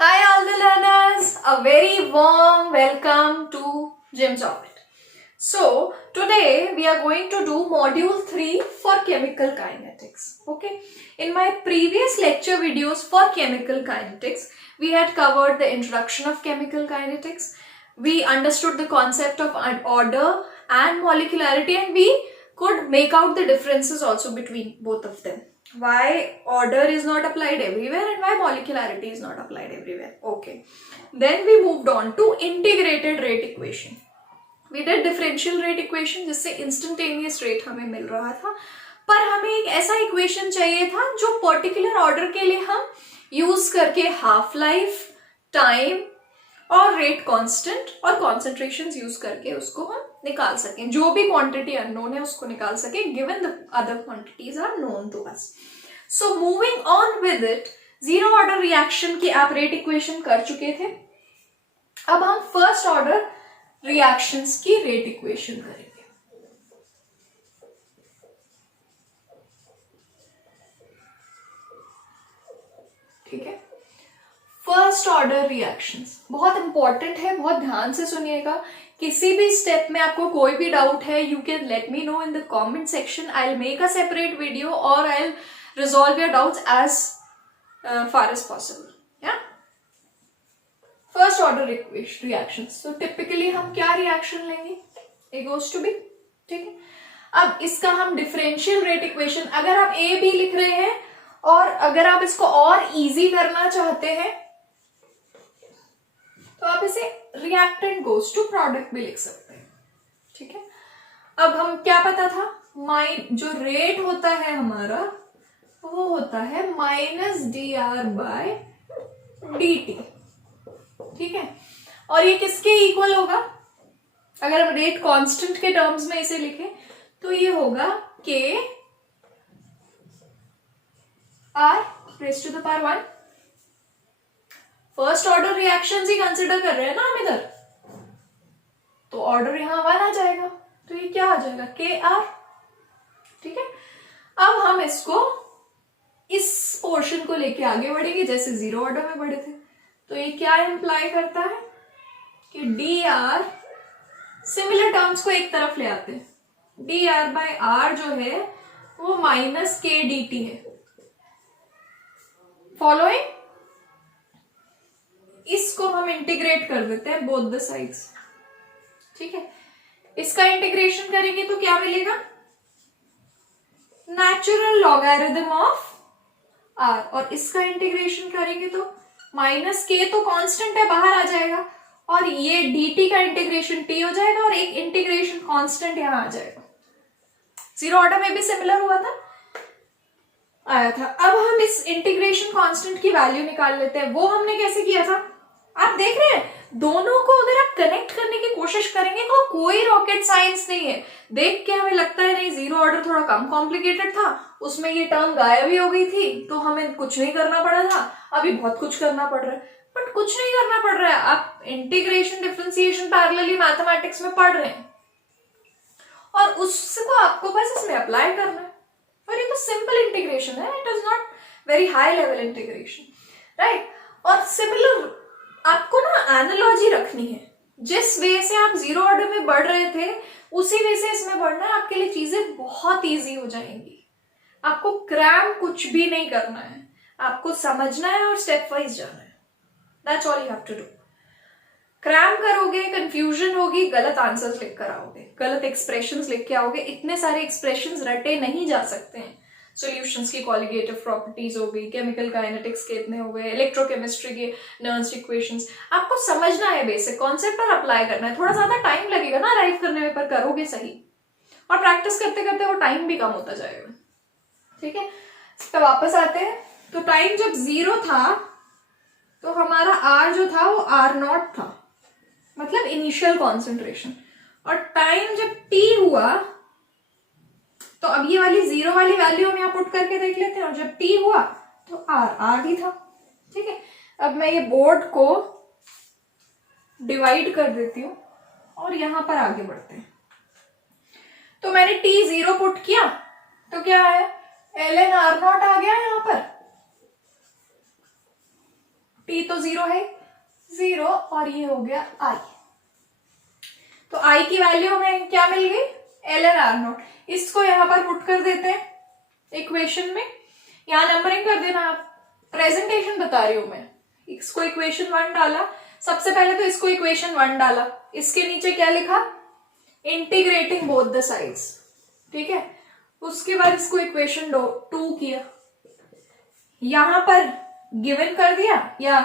Hi all the learners, a very warm welcome to Jim's Orbit. So today we are going to do module 3 for chemical kinetics. Okay, in my previous lecture videos for chemical kinetics, we had covered the introduction of chemical kinetics. We understood the concept of order and molecularity, and we could make out the differences also between both of them. Why order is not applied everywhere and why molecularity is not applied everywhere. Okay, then we moved on to integrated rate equation. We did differential rate equation जिससे instantaneous rate हमें मिल रहा था, पर हमें एक ऐसा equation चाहिए था जो पर्टिकुलर ऑर्डर के लिए हम यूज करके हाफ लाइफ, टाइम और रेट कांस्टेंट और कॉन्सेंट्रेशन यूज करके उसको हम निकाल सकें. जो भी क्वांटिटी अननोन है उसको निकाल सकें given the other quantities are known to us. So moving on with it, zero order reaction की आप रेट इक्वेशन कर चुके थे. अब हम फर्स्ट ऑर्डर रिएक्शंस की रेट इक्वेशन करेंगे. ठीक है, फर्स्ट ऑर्डर रिएक्शंस बहुत इंपॉर्टेंट है, बहुत ध्यान से सुनिएगा. किसी भी स्टेप में आपको कोई भी डाउट है, you can let me know in the comment section. I will make a separate video और I will resolve your doubts as far as possible. First order reactions. तो टिपिकली हम क्या रिएक्शन लेंगे? A goes to B. ठीक है, अब इसका हम डिफरेंशियल रेट इक्वेशन, अगर आप ए बी लिख रहे हैं और अगर आप इसको और इजी करना चाहते हैं तो आप इसे रिएक्टेंट गोज टू प्रोडक्ट भी लिख सकते हैं. ठीक है, अब हम क्या पता था, जो रेट होता है हमारा वो होता है minus D R by D T. ठीक है, और ये किसके इक्वल होगा? अगर हम रेट कांस्टेंट के टर्म्स में इसे लिखें तो ये होगा K R raise to the power 1. First order reactions ही कंसिडर कर रहे हैं ना हम इधर, तो ऑर्डर यहां 1 आ जाएगा, तो ये क्या आ जाएगा? के आर. ठीक है, अब हम इसको इस पोर्शन को लेके आगे बढ़ेंगे जैसे जीरो ऑर्डर में बढ़े थे. तो ये क्या इंप्लाई करता है कि डी आर, सिमिलर टर्म्स को एक तरफ ले आते हैं, डी आर बाय आर जो है वो माइनस के डी टी है. फॉलोइंग, इसको हम इंटीग्रेट कर देते हैं बोथ द साइड्स. ठीक है, इसका इंटीग्रेशन करेंगे तो क्या मिलेगा? Natural logarithm of R. और इसका इंटीग्रेशन करेंगे तो माइनस के तो कांस्टेंट है, बाहर आ जाएगा, और ये dt का इंटीग्रेशन t हो जाएगा और एक इंटीग्रेशन कांस्टेंट यहां आ जाएगा. जीरो ऑर्डर में भी सिमिलर हुआ था, आया था. अब हम इस इंटीग्रेशन कांस्टेंट की वैल्यू निकाल लेते हैं. वो हमने कैसे किया था आप देख रहे हैं. दोनों को अगर आप कनेक्ट करने की कोशिश करेंगे तो कोई रॉकेट साइंस नहीं है. देख के हमें लगता है नहीं जीरो ऑर्डर थोड़ा कम कॉम्प्लिकेटेड था, उसमें ये टर्म गायब ही हो गई थी तो हमें कुछ नहीं करना पड़ा था. अभी बहुत कुछ करना पड़ रहा है, बट कुछ नहीं करना पड़ रहा है. आप इंटीग्रेशन डिफरेंशिएशन पैरेलली मैथमेटिक्स में पढ़ रहे हैं और उसको आपको बस इसमें अप्लाई करना है. और ये तो सिंपल इंटीग्रेशन है, it is not very high level integration, right. और सिमिलर आपको ना एनालॉजी रखनी है. जिस वे से आप जीरो ऑर्डर में बढ़ रहे थे उसी वे से इसमें बढ़ना है. आपके लिए चीजें बहुत इजी हो जाएंगी. आपको क्रैम कुछ भी नहीं करना है, आपको समझना है और स्टेप वाइज जाना है. That's all you have to do. Cram करोगे, कंफ्यूजन होगी, गलत आंसर्स लिख कर आओगे, गलत एक्सप्रेशंस लिख के आओगे. इतने सारे एक्सप्रेशंस रटे नहीं जा सकते हैं. सॉल्यूशंस की कॉलिगेटिव प्रॉपर्टीज हो गई, केमिकल काइनेटिक्स के इतने हो गए, इलेक्ट्रोकेमिस्ट्री के नर्न्स्ट इक्वेशंस. आपको समझना है बेसिक कॉन्सेप्ट और अप्लाई करना है. थोड़ा ज्यादा टाइम लगेगा ना अराइव करने में, पर करोगे सही और प्रैक्टिस करते करते वो टाइम भी कम होता जाएगा. ठीक है, इस पर वापस आते हैं. तो टाइम जब जीरो था तो हमारा आर जो था वो आर नॉट था, मतलब इनिशियल कॉन्सेंट्रेशन. और टाइम जब टी हुआ तो अब ये वाली जीरो वाली वैल्यू हम यहाँ पुट करके देख लेते हैं. और जब टी हुआ तो आर आर ही था. ठीक है, अब मैं ये बोर्ड को डिवाइड कर देती हूं और यहां पर आगे बढ़ते हैं. तो मैंने टी जीरो पुट किया तो क्या है, एल एन आर नॉट आ गया यहां पर. टी तो 0 है, 0, और ये हो गया आई। तो आई की वैल्यू हमें क्या मिल गई, ln r0। इसको यहां पर पुट कर देते हैं इक्वेशन में, यहां नंबरिंग कर देना आप, प्रेजेंटेशन बता रही हूं मैं। इसको इक्वेशन 1 डाला, सबसे पहले तो इसको इक्वेशन 1 डाला, इसके नीचे क्या लिखा, इंटीग्रेटिंग बोथ द साइड्स, ठीक है। उसके बाद इसको इक्वेशन 2 किया, यहां पर गिवन कर दिया या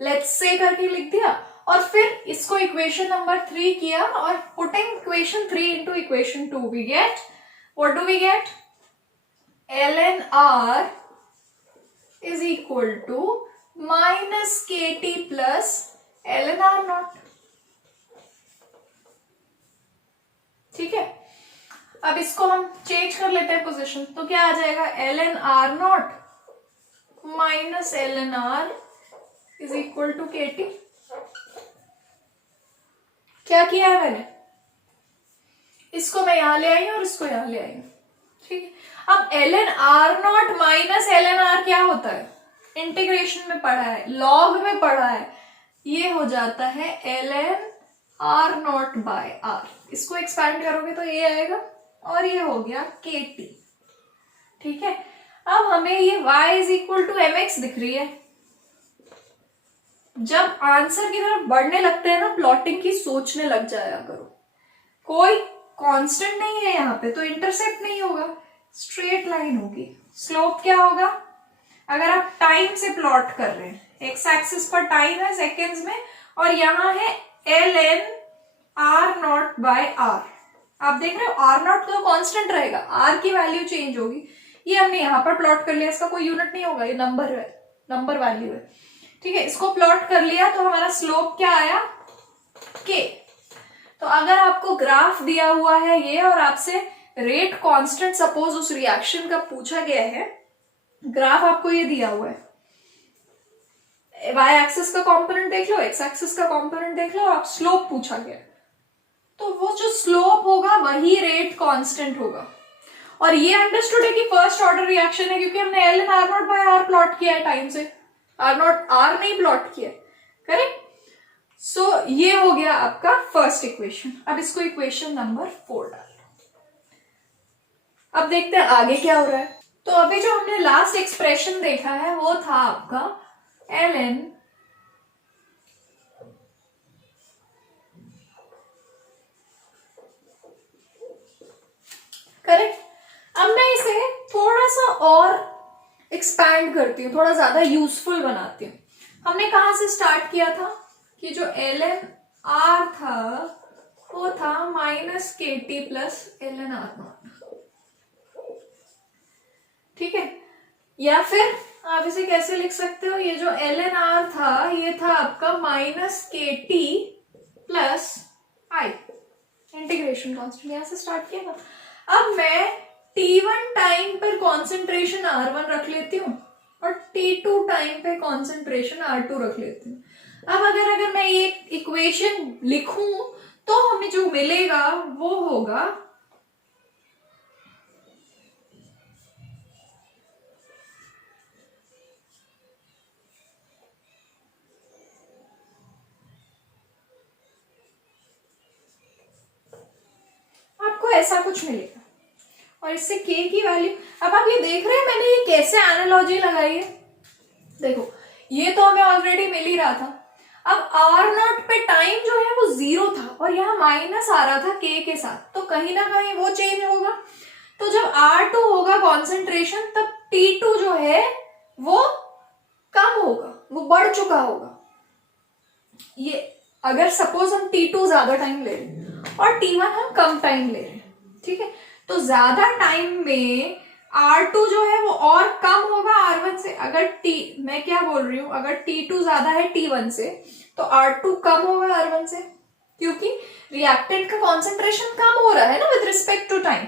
लेट्स से करके लिख दिया, और फिर इसको इक्वेशन नंबर 3 किया, और putting equation 3 into equation 2 we get, what do we get, ln r is equal to minus K T plus ln r0, ठीक है। अब इसको हम चेंज कर लेते हैं पोजीशन, तो क्या आ जाएगा, ln r0 minus ln r is equal to K T. क्या किया है मैंने, इसको मैं यहां ले आई हूं और इसको यहां ले आई हूं, ठीक है। अब ln r0 minus ln r क्या होता है, इंटीग्रेशन में पढ़ा है, लॉग में पढ़ा है, ये हो जाता है ln r0 बाय r। इसको एक्सपैंड करोगे तो ये आएगा, और ये हो गया kt, ठीक है। अब हमें ये y is equal to mx दिख रही है। जब आंसर की तरफ बढ़ने लगते हैं ना, प्लॉटिंग की सोचने लग जाया करो, कोई कांस्टेंट नहीं है यहाँ पे, तो इंटरसेप्ट नहीं होगा, स्ट्रेट लाइन होगी। स्लोप क्या होगा, अगर आप टाइम से प्लॉट कर रहे हैं, एक्स एक्सिस पर टाइम है सेकेंड्स में, और यहाँ है ln r0 बाय r। आप देख रहे हो r0 तो कांस्टेंट रहेगा, r की वैल्यू चेंज होगी। ये हमने यहाँ पर प्लॉट कर लिया, इसका कोई यूनिट नहीं होगा, ये नंबर है, नंबर वैल्यू है, ठीक है। इसको प्लॉट कर लिया तो हमारा स्लोप क्या आया, k। तो अगर आपको ग्राफ दिया हुआ है ये, और आपसे रेट कांस्टेंट सपोज उस रिएक्शन का पूछा गया है, ग्राफ आपको ये दिया हुआ है, y एक्सिस का कंपोनेंट देख लो, x एक्सिस का कंपोनेंट देख लो, और आप स्लोप पूछा गया, तो वो जो स्लोप होगा वही रेट कांस्टेंट होगा। और ये अंडरस्टूड है कि फर्स्ट ऑर्डर रिएक्शन है, क्योंकि हमने ln r0 bye r plot किया है टाइम से, r नहीं प्लॉट किया, करेक्ट। सो ये हो गया आपका फर्स्ट इक्वेशन। अब इसको इक्वेशन नंबर 4 डाल, अब देखते हैं आगे क्या हो रहा है। तो अभी जो हमने लास्ट एक्सप्रेशन देखा है वो था आपका ln करेक्ट। अब मैं इसे थोड़ा सा और एक्सपैंड करती हूँ, थोड़ा ज्यादा यूजफुल बनाती हूँ। हमने कहां से स्टार्ट किया था कि जो ln r था वो था minus K T plus ln r0, ठीक है। या फिर आप इसे कैसे लिख सकते हो, ये जो ln r था ये था आपका माइनस के टी प्लस आई, इंटीग्रेशन कांस्टेंट, यहां से स्टार्ट किया था। अब मैं t1 टाइम पर कॉन्सेंट्रेशन r1 रख लेती हूँ और t2 टाइम पे कॉन्सेंट्रेशन r2 रख लेती हूँ। अब अगर मैं ये इक्वेशन लिखूं तो हमें जो मिलेगा वो होगा आपको ऐसा कुछ मिलेगा, और इससे k की वैल्यू, अब आप ये देख रहे हैं मैंने ये कैसे एनालॉजी लगाई है, देखो ये तो हमें ऑलरेडी मिल ही रहा था। अब r0 पे टाइम जो है वो 0 था और यहाँ माइनस आ रहा था k के साथ, तो कहीं ना कहीं वो चेंज होगा। तो जब r2 होगा कॉन्सेंट्रेशन तब t2 जो है वो कम होगा, वो बढ़ चुका होगा। ये अगर सपोज हम t2 ज्यादा टाइम ले रहे हैं और t1 हम कम टाइम ले रहे हैं, ठीक है, तो ज्यादा टाइम में R2 जो है वो और कम होगा R1 से। अगर मैं क्या बोल रही हूं, अगर T2 ज्यादा है T1 से तो R2 कम होगा R1 से, क्योंकि रिएक्टेंट का कॉन्सेंट्रेशन कम हो रहा है ना विद रिस्पेक्ट टू टाइम।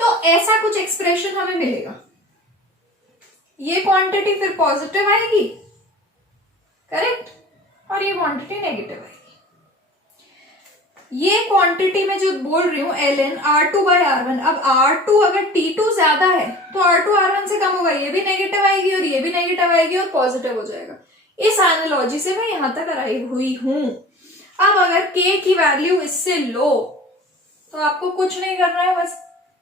तो ऐसा कुछ एक्सप्रेशन हमें मिलेगा। ये क्वांटिटी फिर पॉजिटिव आएगी, करेक्ट, और ये क्वांटिटी नेगेटिव आएगी। ये क्वांटिटी में जो बोल रही हूं ln R2 बाय R1, अब R2 अगर T2 ज्यादा है तो R2 R1 से कम होगा, ये भी नेगेटिव आएगी और ये भी नेगेटिव आएगी और पॉजिटिव हो जाएगा। इस एनालॉजी से मैं यहां तक अराइव हुई हूं। अब अगर k की वैल्यू इससे लो तो आपको कुछ नहीं करना है, बस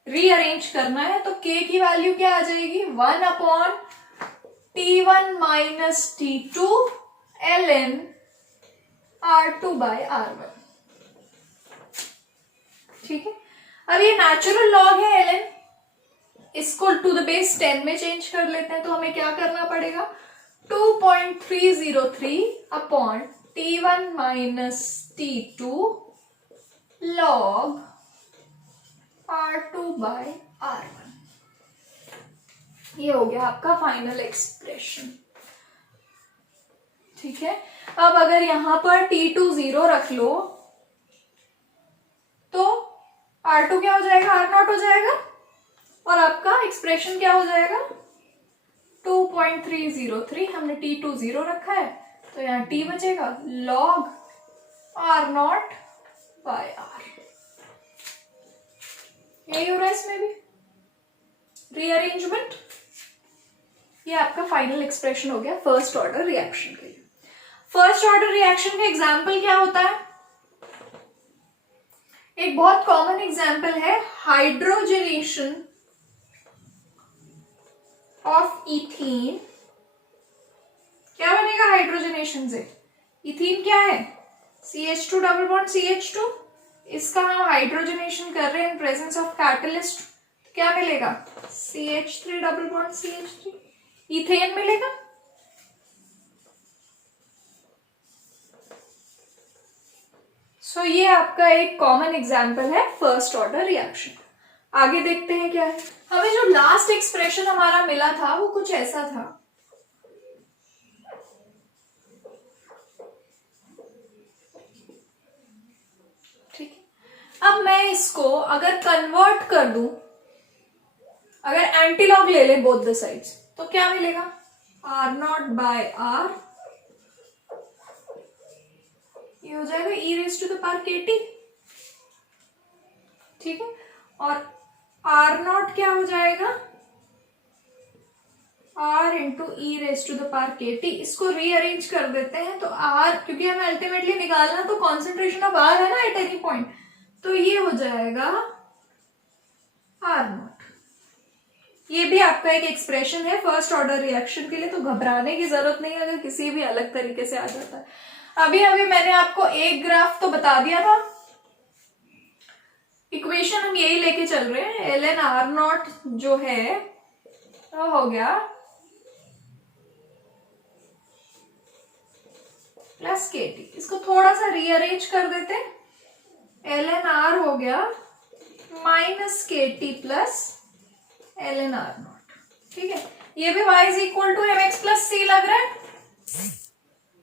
रीअरेंज करना है। तो k की वैल्यू क्या आ जाएगी, 1/T1 minus T2 ln R2 bye R1। ठीक है, अब ये नेचुरल लॉग है ln, इसको टू द बेस 10 में चेंज कर लेते हैं। तो हमें क्या करना पड़ेगा, 2.303 upon T1 minus T2 log R2 bye R1। ये हो गया आपका फाइनल एक्सप्रेशन। ठीक है, अब अगर यहां पर T2 0 रख लो तो R2 क्या हो जाएगा, R0 हो जाएगा, और आपका एक्सप्रेशन क्या हो जाएगा, 2.303। हमने T2 0 रखा है तो यहाँ T बचेगा log R0 बाय R। यही हो रहा है इसमें भी रीअरेंजमेंट। ये आपका फाइनल एक्सप्रेशन हो गया फर्स्ट ऑर्डर रिएक्शन के लिए। फर्स्ट ऑर्डर रिएक्शन का एग्जाम्पल क्या होता है, एक बहुत कॉमन एग्जाम्पल है हाइड्रोजनेशन ऑफ इथीन। क्या बनेगा हाइड्रोजनेशन से, इथीन क्या है, CH2 डबल बॉन्ड CH2, इसका हम हाइड्रोजनेशन कर रहे हैं इन प्रेजेंस ऑफ कैटलिस्ट, तो क्या मिलेगा, CH3 double bond CH3, ethane मिलेगा। सो ये आपका एक कॉमन एग्जाम्पल है फर्स्ट ऑर्डर रिएक्शन। आगे देखते हैं क्या है। हमें जो लास्ट एक्सप्रेशन हमारा मिला था वो कुछ ऐसा था, ठीक है। अब मैं इसको अगर कन्वर्ट कर दूं, अगर एंटीलॉग ले लें बोथ द साइड्स, तो क्या मिलेगा, R0 बाय R, ये हो जाएगा e raise to the power KT। ठीक है, और R0 क्या हो जाएगा, R into E raise to the power KT। इसको रीअरेंज कर देते हैं तो R, क्योंकि हमें अल्टीमेटली निकालना तो कॉन्सेंट्रेशन ऑफ R है ना एट एनी पॉइंट, तो ये हो जाएगा R0। ये भी आपका एक एक्सप्रेशन है फर्स्ट ऑर्डर रिएक्शन के लिए, तो घबराने की जरूरत नहीं है अगर किसी भी अलग तरीके से आ जाता है। अभी मैंने आपको एक ग्राफ तो बता दिया था, इक्वेशन हम यही लेके चल रहे हैं, ln R0 जो है वो हो गया प्लस KT। इसको थोड़ा सा रीअरेंज कर देते हैं, ln R हो गया minus KT plus ln R0। ठीक है, ये भी y is equal to mx plus c लग रहा है,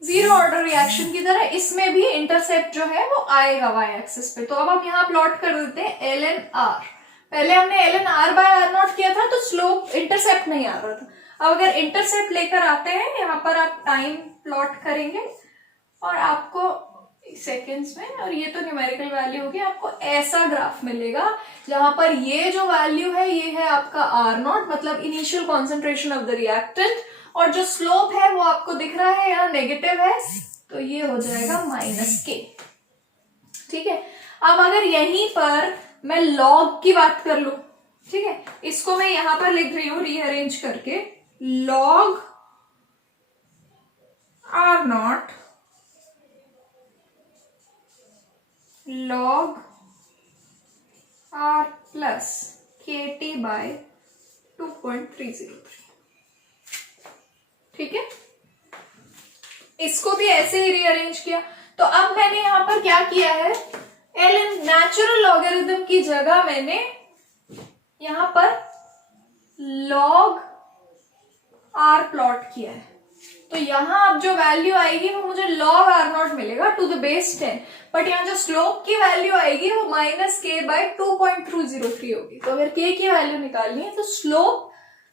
जीरो ऑर्डर रिएक्शन की तरह। इसमें भी इंटरसेप्ट जो है वो आएगा y एक्सिस पे। तो अब हम यहाँ प्लॉट कर देते हैं ln R। पहले हमने ln R बाय R0 किया था तो स्लोप इंटरसेप्ट नहीं आ रहा था। अब अगर इंटरसेप्ट लेकर आते हैं, यहाँ पर आप टाइम प्लॉट करेंगे और आपको सेकेंड्स में, और ये तो न्यूमेरिकल वैल्यू होगी, आपको ऐसा ग्राफ मिलेगा जहां पर ये जो वैल्यू है ये है आपका R0, मतलब initial concentration of the reactant, और जो स्लोप है वो आपको दिख रहा है यहाँ नेगेटिव है, तो ये हो जाएगा -K। ठीक है, अब अगर यहीं पर मैं लॉग की बात कर लूं, ठीक है, इसको मैं यहां पर लिख रही हूं रीअरेंज करके, log R0 log R plus KT by 2.303। ठीक है, इसको भी ऐसे ही रीअरेंज किया। तो अब मैंने यहां पर क्या किया है, ln नेचुरल लॉगरिथम की जगह मैंने यहां पर log R प्लॉट किया है। तो यहां अब जो वैल्यू आएगी वो मुझे log R0 मिलेगा टू द बेस 10, बट यहाँ जो स्लोप की वैल्यू आएगी वो -K बाय 2.303 होगी। तो अगर K की वैल्यू निकालनी है तो स्लोप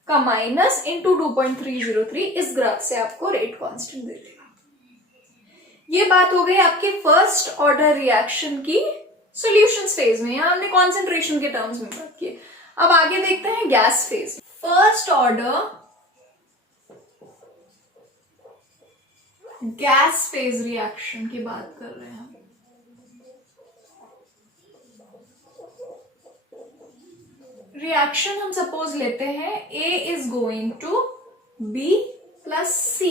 का माइनस इंटू 2.303 इस ग्राफ से आपको रेट कांस्टेंट दे देगा। ये बात हो गई आपकी फर्स्ट ऑर्डर रिएक्शन की सॉल्यूशन फेज में, यहाँ हमने कॉन्सेंट्रेशन के टर्म्स में बात की। अब आगे देखते हैं gas phase. First order gas phase reaction की बात कर रहे हैं हम। रिएक्शन हम सपोज लेते हैं A is going to B plus C,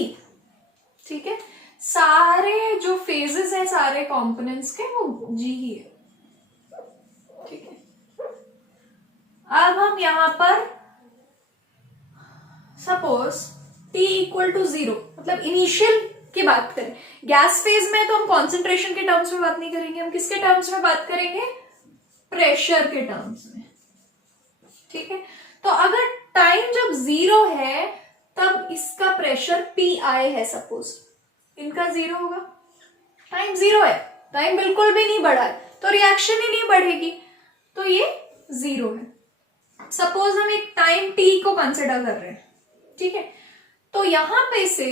ठीक है। सारे जो फेजेस हैं सारे कंपोनेंट्स के वो G ही है, ठीक है। अब हम यहां पर सपोज T इक्वल टू 0, मतलब इनिशियल की बात करें। गैस फेज में तो हम कॉन्सेंट्रेशन के टर्म्स में बात नहीं करेंगे, हम किसके टर्म्स में बात करेंगे? प्रेशर के टर्म्स में, ठीक है। तो अगर टाइम जब 0 है तब इसका प्रेशर PI है, सपोज इनका 0 होगा। टाइम 0 है, टाइम बिल्कुल भी नहीं बढ़ा है, तो रिएक्शन ही नहीं बढ़ेगी, तो ये 0 है। सपोज हम एक टाइम T को कंसिडर कर रहे हैं, ठीक है। तो यहां पे से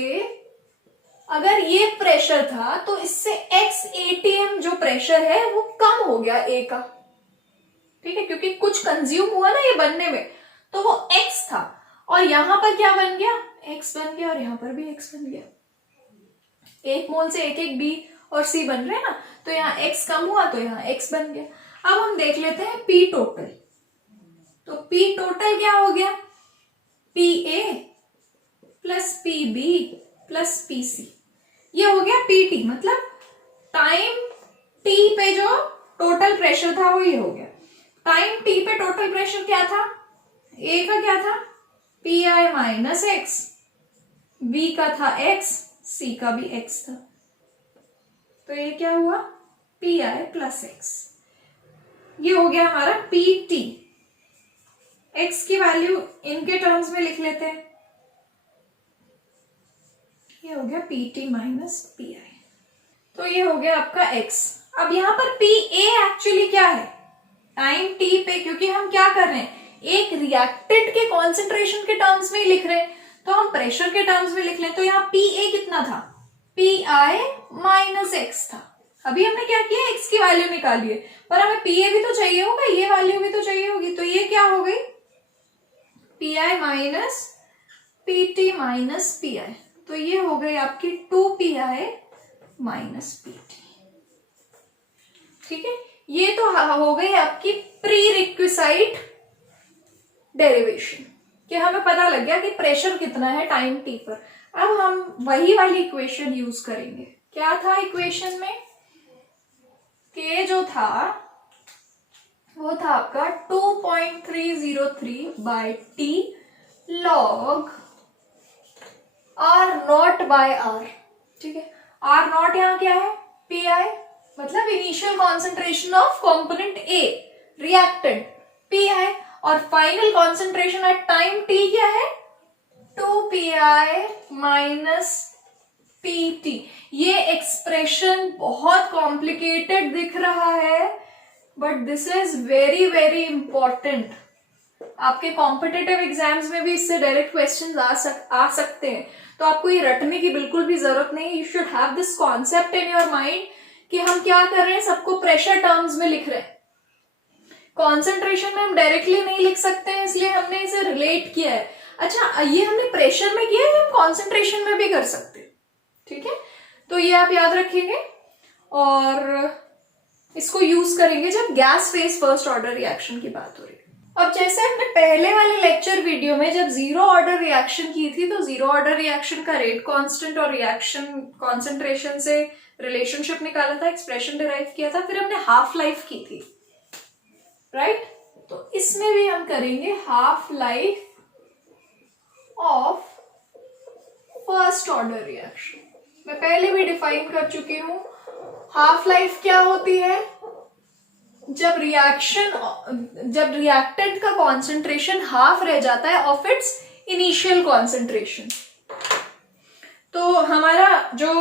अगर ये प्रेशर था तो इससे x ATM जो प्रेशर है वो कम हो गया A का, ठीक है, क्योंकि कुछ कंज्यूम हुआ ना ये बनने में, तो वो x था और यहां पर क्या बन गया? x बन गया, और यहां पर भी x बन गया। एक मोल से एक एक B और C बन रहे हैं ना, तो यहाँ x कम हुआ तो यहाँ x बन गया। अब हम देख लेते हैं P टोटल। तो P टोटल क्या हो गया? PA plus PB plus PC, ये हो गया PT, मतलब टाइम T पे जो टोटल प्रेशर था वो ये हो गया। टाइम T पे टोटल प्रेशर क्या था? A का क्या था? PI माइनस एक्स, B का था x, C का भी x था, तो ये क्या हुआ? PI प्लस एक्स, ये हो गया हमारा PT। x की वैल्यू इनके टर्म्स में लिख लेते हैं, ये हो गया PT माइनस PI, तो ये हो गया आपका x। अब यहां पर PA एक्चुअली क्या है? टाइम T पे, क्योंकि हम क्या कर रहे हैं, एक रिएक्टेंट के कॉन्सेंट्रेशन के टर्म्स में ही लिख रहे हैं, तो हम प्रेशर के टर्म्स में लिख लें। तो यहाँ PA कितना था? PI माइनस एक्स था। अभी हमने क्या किया? x की वैल्यू निकाली है, पर हमें PA भी तो चाहिए होगा, ये वैल्यू भी तो चाहिए होगी, तो ये क्या हो गई? PI minus PT minus PI, तो ये हो गई आपकी 2PI माइनस PT, ठीक है। ये तो हो गई आपकी प्री रिक्विसाइट डेरिवेशन, कि हमें पता लग गया कि प्रेशर कितना है टाइम T पर। अब हम वही वाली इक्वेशन यूज करेंगे। क्या था इक्वेशन में? K जो था वो था आपका 2.303 by T log R naught by R, ठीक है। R नॉट यहाँ क्या है? PI, मतलब initial concentration of component A, reactant PI, और final concentration at time T क्या है? 2PI minus PT। ये एक्सप्रेशन बहुत कॉम्प्लिकेटेड दिख रहा है, but this is very very important. आपके कॉम्पिटिटिव एग्जाम्स में भी इससे डायरेक्ट क्वेश्चंस आ सकते हैं, तो आपको ये रटने की बिल्कुल भी जरूरत नहीं। You should have this concept in your mind कि हम क्या कर रहे हैं, सबको प्रेशर टर्म्स में लिख रहे हैं। कॉन्सेंट्रेशन में हम डायरेक्टली नहीं लिख सकते हैं, इसलिए हमने इसे रिलेट किया है। अच्छा, ये हमने प्रेशर में किया है, हम कॉन्सेंट्रेशन में भी कर सकते हैं, ठीक है। तो ये आप याद रखेंगे और इसको यूज करेंगे जब gas phase first order reaction की बात हो रही है। अब जैसे हमने पहले वाले लेक्चर वीडियो में जब जीरो ऑर्डर रिएक्शन की थी, तो जीरो ऑर्डर रिएक्शन का रेट कांस्टेंट और रिएक्शन कॉन्सेंट्रेशन से रिलेशनशिप निकाला था, एक्सप्रेशन डिराइव किया था, फिर हमने हाफ लाइफ की थी, राइट। तो इसमें भी हम करेंगे half life of first order reaction. मैं पहले भी डिफाइन कर चुकी हूं। हाफ लाइफ क्या होती है? जब रिएक्टेंट का कॉन्सेंट्रेशन हाफ रह जाता है ऑफ इट्स इनिशियल कॉन्सेंट्रेशन। तो हमारा जो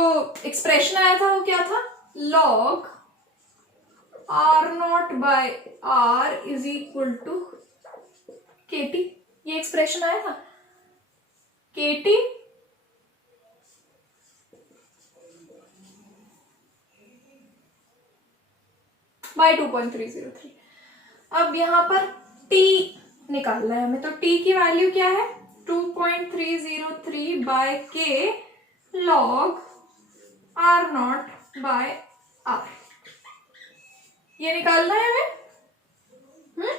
एक्सप्रेशन आया था वो क्या था? Log R naught by R is equal to KT, ये एक्सप्रेशन आया था। KT by 2.303। अब यहां पर T निकालना है हमें, तो T की वैल्यू क्या है? 2.303 by K log R naught by R, ये निकालना है हमें।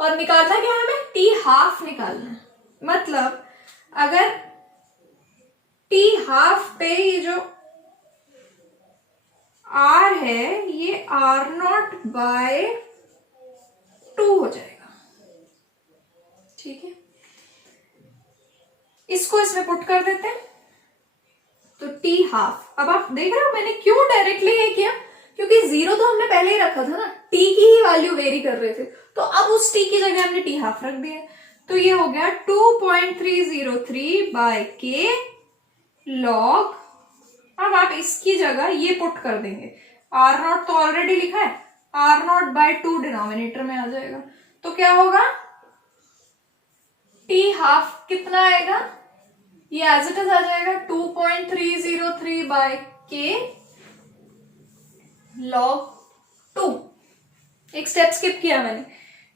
और निकालना क्या है हमें, टी हाफ निकालना है। मतलब अगर टी हाफ पे ये जो आर है ये आर नॉट बाय 2 हो जाएगा, ठीक है। इसको इसमें पुट कर देते हैं, तो टी हाफ। अब आप देख रहे हो मैंने क्यों डायरेक्टली ये किया, क्योंकि 0 तो हमने पहले ही रखा था ना, टी की ही वैल्यू वेरी कर रहे थे, तो अब उस टी की जगह हमने टी हाफ रख दिया। तो ये हो गया 2.303 बाय के लॉग। अब आप इसकी जगह ये पुट कर देंगे, आर नॉट तो ऑलरेडी लिखा है, आर नॉट बाय 2 डिनोमिनेटर में आ जाएगा। तो क्या होगा, टी हाफ कितना आएगा, ये एज इट इज आ जाएगा 2.303 बाय के लॉग 2। एक स्टेप स्किप किया मैंने,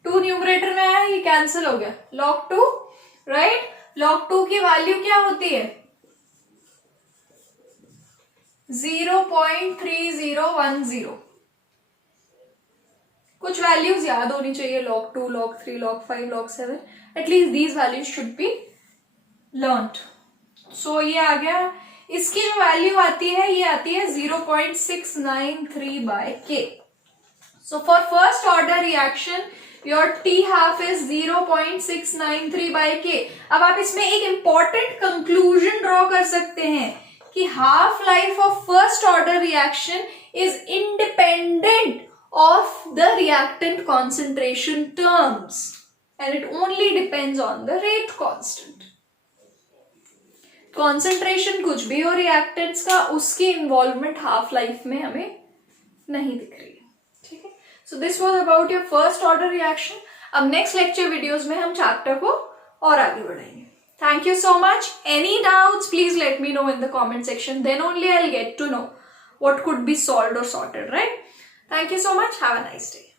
2 न्यूमरेटर में आया, ये कैंसिल हो गया, लॉग 2, राइट। लॉग 2 की वैल्यू क्या होती है, 0.3010। कुछ वैल्यूज याद होनी चाहिए, log 2, log 3, log 5, log 7, at least these values should be learned. So ये आ गया, इसकी जो वैल्यू आती है ये आती है 0.693 by K. So for first order reaction your T half is 0.693 by K. अब आप इसमें एक इंपॉर्टेंट कंक्लूजन ड्रॉ कर सकते हैं कि half life of first order reaction is independent of the reactant concentration terms and it only depends on the rate constant. Concentration कुछ भी हो reactants का, उसकी involvement half life में हमें नहीं दिख रही है, ठीक है। So this was about your first order reaction. अब next lecture videos में हम chapter को और आगे बढ़ाएंगे। Thank you so much. Any doubts, please let me know in the comment section. Then only I'll get to know what could be solved or sorted, right? Thank you so much. Have a nice day.